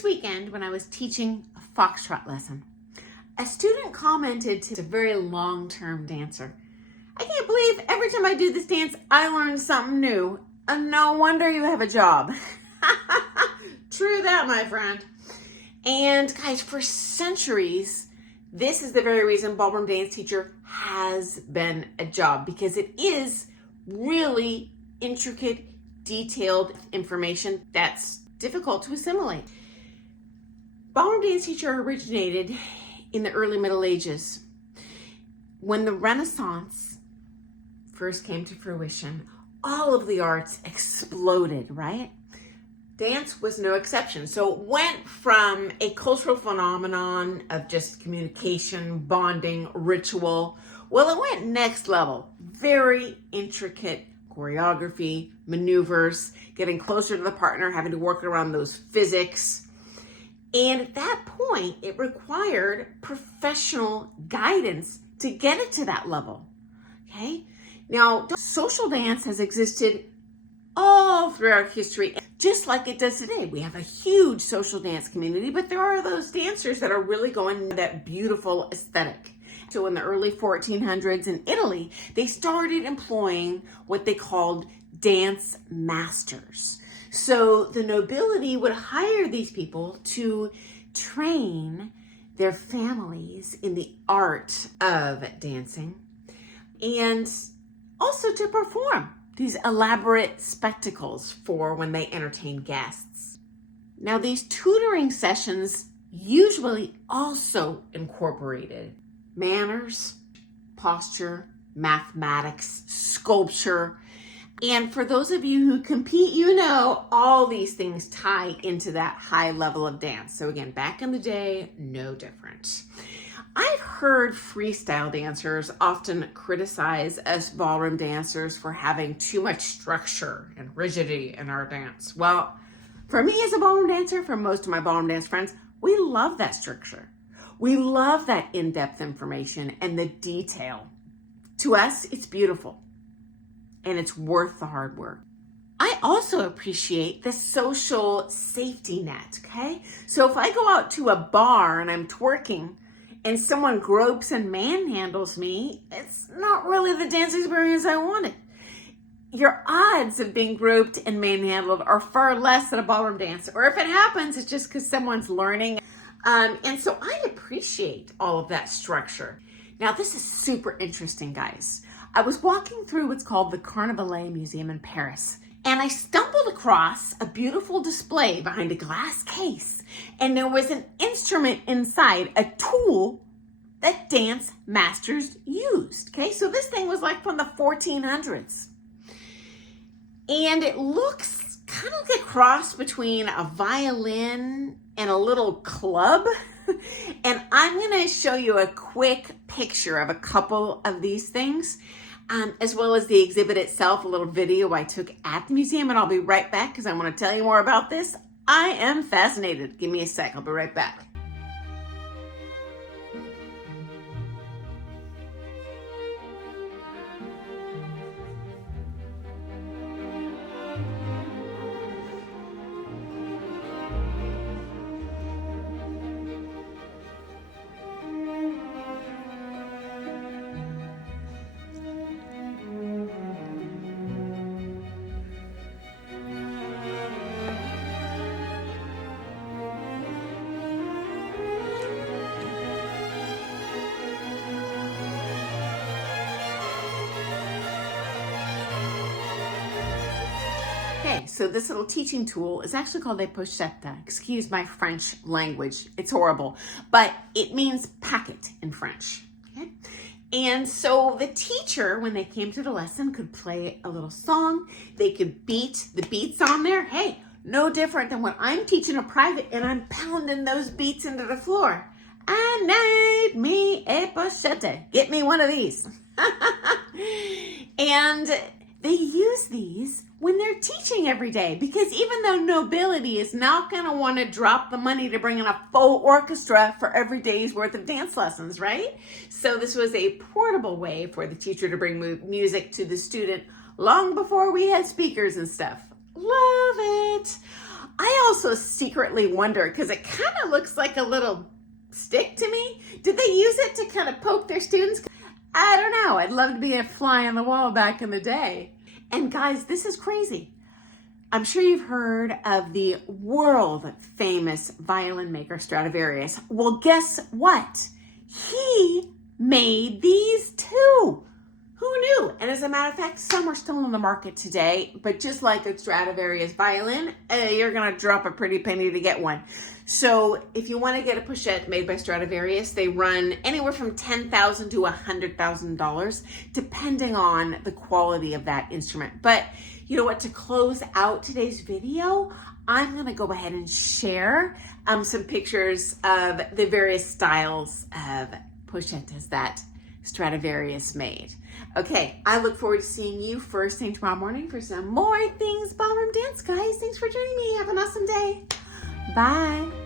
This weekend, when I was teaching a foxtrot lesson, a student commented to a very long-term dancer, "I can't believe every time I do this dance, I learn something new. No wonder you have a job." True that, my friend. And guys, for centuries, this is the very reason ballroom dance teacher has been a job, because it is really intricate, detailed information that's difficult to assimilate. Ballroom dance teacher originated in the early Middle Ages. When the Renaissance first came to fruition, all of the arts exploded, right? Dance was no exception. So it went from a cultural phenomenon of just communication, bonding, ritual. Well, it went next level. Very intricate choreography, maneuvers, getting closer to the partner, having to work around those physics. And at that point, it required professional guidance to get it to that level, okay? Now, social dance has existed all throughout history, just like it does today. We have a huge social dance community, but there are those dancers that are really going that beautiful aesthetic. So in the early 1400s in Italy, they started employing what they called dance masters. So the nobility would hire these people to train their families in the art of dancing and also to perform these elaborate spectacles for when they entertain guests. Now, these tutoring sessions usually also incorporated manners, posture, mathematics, sculpture. And for those of you who compete, you know all these things tie into that high level of dance. So again, back in the day, no different. I've heard freestyle dancers often criticize us ballroom dancers for having too much structure and rigidity in our dance. Well, for me as a ballroom dancer, for most of my ballroom dance friends, we love that structure. We love that in-depth information and the detail. To us, it's beautiful and it's worth the hard work. I also appreciate the social safety net, okay? So if I go out to a bar and I'm twerking and someone gropes and manhandles me, it's not really the dance experience I wanted. Your odds of being groped and manhandled are far less than a ballroom dance. Or if it happens, it's just because someone's learning. And so I appreciate all of that structure. Now, this is super interesting, guys. I was walking through what's called the Carnavalet Museum in Paris, and I stumbled across a beautiful display behind a glass case, and there was an instrument inside, a tool that dance masters used, okay? So this thing was like from the 1400s. And it looks kind of like a cross between a violin and a little club. And I'm going to show you a quick picture of a couple of these things, as well as the exhibit itself, a little video I took at the museum, and I'll be right back because I want to tell you more about this. I am fascinated. Give me a sec. I'll be right back. Okay, so this little teaching tool is actually called a pochette. Excuse my French language, it's horrible, but it means packet in French, okay? And so the teacher, when they came to the lesson, could play a little song. They could beat the beats on there. Hey, no different than when I'm teaching a private and I'm pounding those beats into the floor. I need me a pochette. Get me one of these. And they use these when they're teaching every day, because even though nobility is not going to want to drop the money to bring in a full orchestra for every day's worth of dance lessons, right? So this was a portable way for the teacher to bring music to the student long before we had speakers and stuff. Love it. I also secretly wonder, because it kind of looks like a little stick to me. Did they use it to kind of poke their students? I don't know. I'd love to be a fly on the wall back in the day. And guys, this is crazy. I'm sure you've heard of the world famous violin maker Stradivarius. Well, guess what? He made these too. Who knew? And as a matter of fact, some are still on the market today, but just like a Stradivarius violin, you're gonna drop a pretty penny to get one. So if you wanna get a pochette made by Stradivarius, they run anywhere from $10,000 to $100,000, depending on the quality of that instrument. But you know what, to close out today's video, I'm gonna go ahead and share some pictures of the various styles of pochettas that Stradivarius made. Okay, I look forward to seeing you first thing tomorrow morning for some more Things Ballroom Dance, guys. Thanks for joining me. Have an awesome day. Bye.